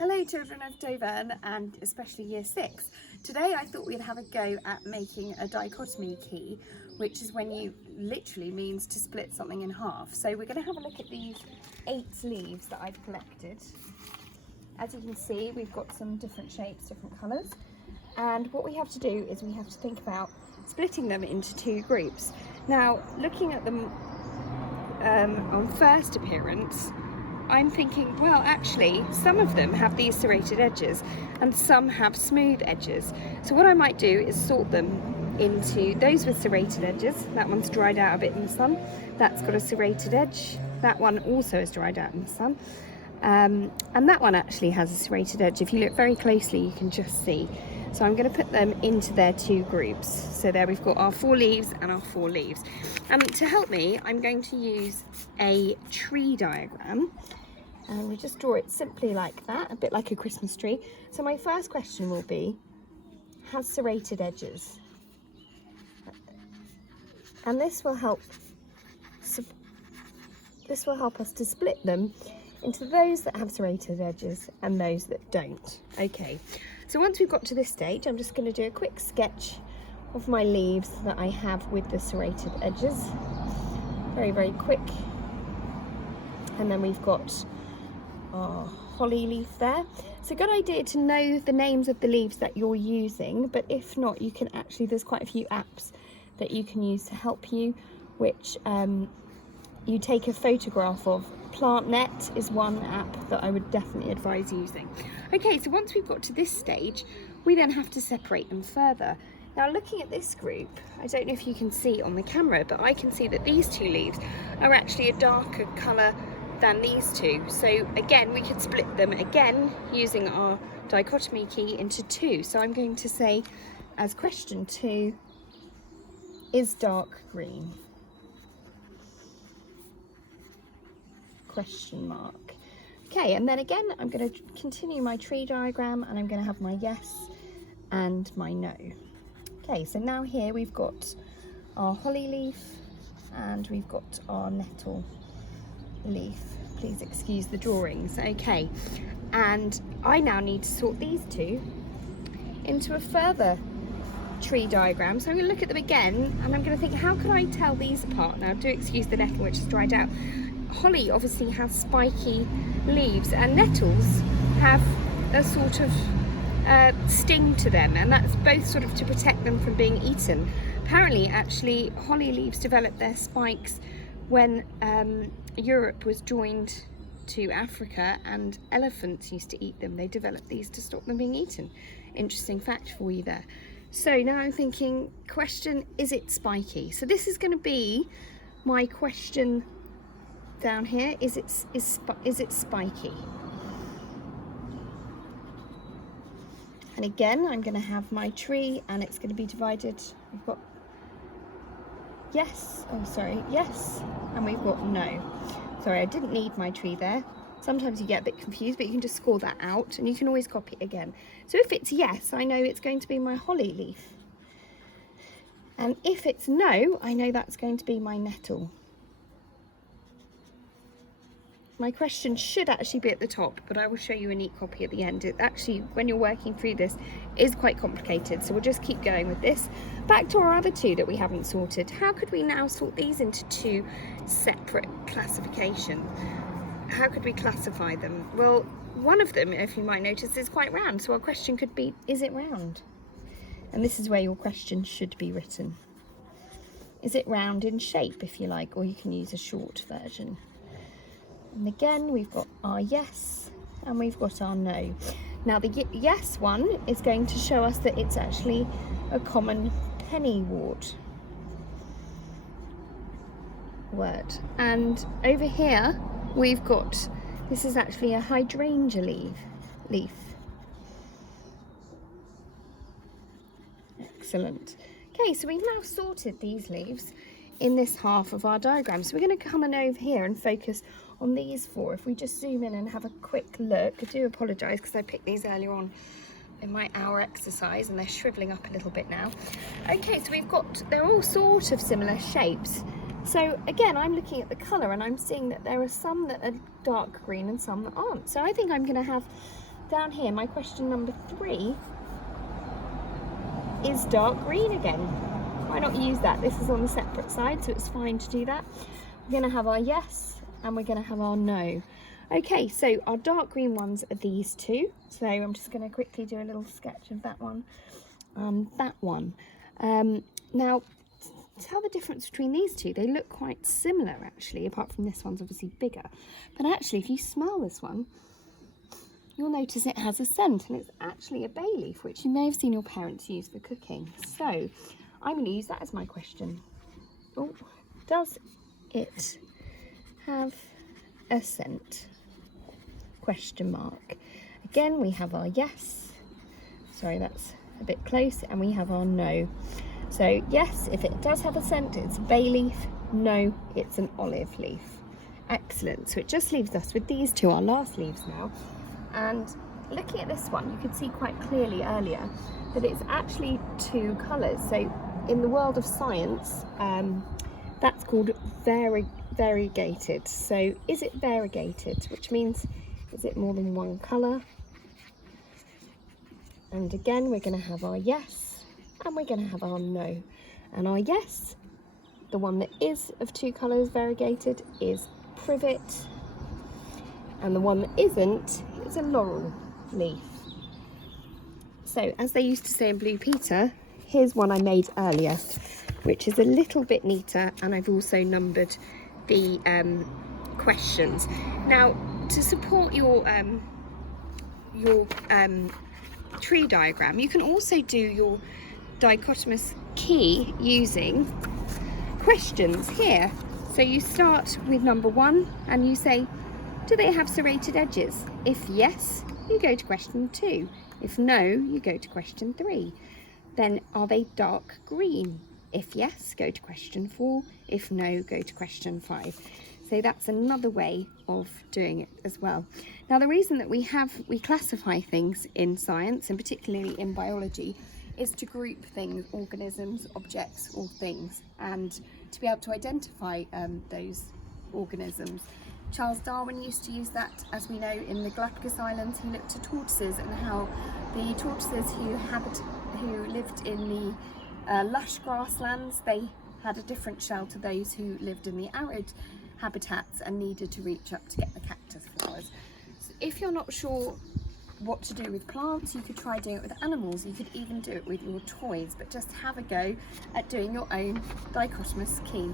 Hello children of Dover and especially year 6. Today I thought we'd have a go at making a dichotomy key, which is when you literally means to split something in half. So we're going to have a look at these 8 leaves that I've collected. As you can see, we've got some different shapes, different colours, and what we have to do is we have to think about splitting them into 2 groups. Now, looking at them on first appearance, I'm thinking, well, actually, some of them have these serrated edges and some have smooth edges. So what I might do is sort them into those with serrated edges. That one's dried out a bit in the sun. That's got a serrated edge. That one also is dried out in the sun. And that one actually has a serrated edge. If you look very closely, you can just see. So I'm going to put them into their 2 groups. So there we've got our 4 leaves and our 4 leaves. And to help me, I'm going to use a tree diagram. And we just draw it simply like that, a bit like a Christmas tree. So my first question will be, has serrated edges? And this will help us to split them into those that have serrated edges and those that don't. Okay, so once we've got to this stage, I'm just going to do a quick sketch of my leaves that I have with the serrated edges. Very, very quick. And then we've got our holly leaf there. It's a good idea to know the names of the leaves that you're using, but if not, you can actually, there's quite a few apps that you can use to help you, which you take a photograph of. PlantNet is one app that I would definitely advise using. Okay, so once we've got to this stage, we then have to separate them further. Now, looking at this group, I don't know if you can see on the camera, but I can see that these 2 leaves are actually a darker colour than these 2. So again, we could split them again using our dichotomy key into 2. So I'm going to say, as question 2, is dark green? Question mark. Okay, and then again, I'm going to continue my tree diagram, and I'm going to have my yes and my no. Okay, so now here we've got our holly leaf and we've got our nettle leaf. Please excuse the drawings. Okay, and I now need to sort these 2 into a further tree diagram. So I'm going to look at them again, and I'm going to think, how can I tell these apart? Now, do excuse the nettle, which is dried out. Holly obviously has spiky leaves, and nettles have a sort of sting to them, and that's both sort of to protect them from being eaten. Apparently, actually, holly leaves developed their spikes when Europe was joined to Africa and elephants used to eat them. They developed these to stop them being eaten. Interesting fact for you there. So now I'm thinking, question, is it spiky? So this is going to be my question down here. Is it spiky? And again, I'm going to have my tree, and it's going to be divided. We've got yes, yes, and we've got no. Sorry, I didn't need my tree there. Sometimes you get a bit confused, but you can just score that out, and you can always copy it again. So if it's yes, I know it's going to be my holly leaf. And if it's no, I know that's going to be my nettle. My question should actually be at the top, but I will show you a neat copy at the end. It actually, when you're working through this, is quite complicated, so we'll just keep going with this. Back to our other 2 that we haven't sorted. How could we now sort these into 2 separate classifications? How could we classify them? Well, one of them, if you might notice, is quite round, so our question could be, is it round? And this is where your question should be written. Is it round in shape, if you like, or you can use a short version. And again, we've got our yes and we've got our no. Now the yes one is going to show us that it's actually a common pennywort word. And over here we've got, this is actually a hydrangea leaf. Excellent. Okay, so we've now sorted these leaves in this half of our diagram. So we're going to come on over here and focus on these 4. If we just zoom in and have a quick look, I do apologise because I picked these earlier on in my hour exercise and they're shrivelling up a little bit now. Okay, so we've got, they're all sort of similar shapes. So again, I'm looking at the colour and I'm seeing that there are some that are dark green and some that aren't. So I think I'm going to have down here, my question number 3 is dark green again. Why not use that? This is on the separate side, so it's fine to do that. We're going to have our yes and we're going to have our no. Okay, so our dark green ones are these two. So I'm just going to quickly do a little sketch of that one and that one. Now, tell the difference between these two. They look quite similar actually, apart from this one's obviously bigger. But actually, if you smell this one, you'll notice it has a scent, and it's actually a bay leaf, which you may have seen your parents use for cooking. So I'm going to use that as my question. Oh, does it have a scent? Question mark. Again, we have our yes. Sorry, that's a bit close. And we have our no. So yes, if it does have a scent, it's a bay leaf. No, it's an olive leaf. Excellent. So it just leaves us with these two, our last leaves now. And looking at this one, you could see quite clearly earlier that it's actually 2 colours. So in the world of science, that's called variegated. So is it variegated, which means is it more than 1 colour? And again, we're going to have our yes and we're going to have our no. And our yes, the one that is of 2 colours variegated, is privet, and the one that isn't is a laurel leaf. So as they used to say in Blue Peter, here's one I made earlier, which is a little bit neater, and I've also numbered the questions. Now, to support your tree diagram, you can also do your dichotomous key using questions here. So you start with number 1 and you say, do they have serrated edges? If yes, you go to question 2. If no, you go to question 3. Then are they dark green? If yes, go to question 4. If no, go to question 5. So that's another way of doing it as well. Now, the reason that we classify things in science, and particularly in biology, is to group things, organisms, objects, or things, and to be able to identify those organisms. Charles Darwin used to use that, as we know, in the Galapagos Islands. He looked at tortoises and how the tortoises who lived in the lush grasslands, they had a different shell to those who lived in the arid habitats and needed to reach up to get the cactus flowers. So if you're not sure what to do with plants, you could try doing it with animals. You could even do it with your toys, but just have a go at doing your own dichotomous key.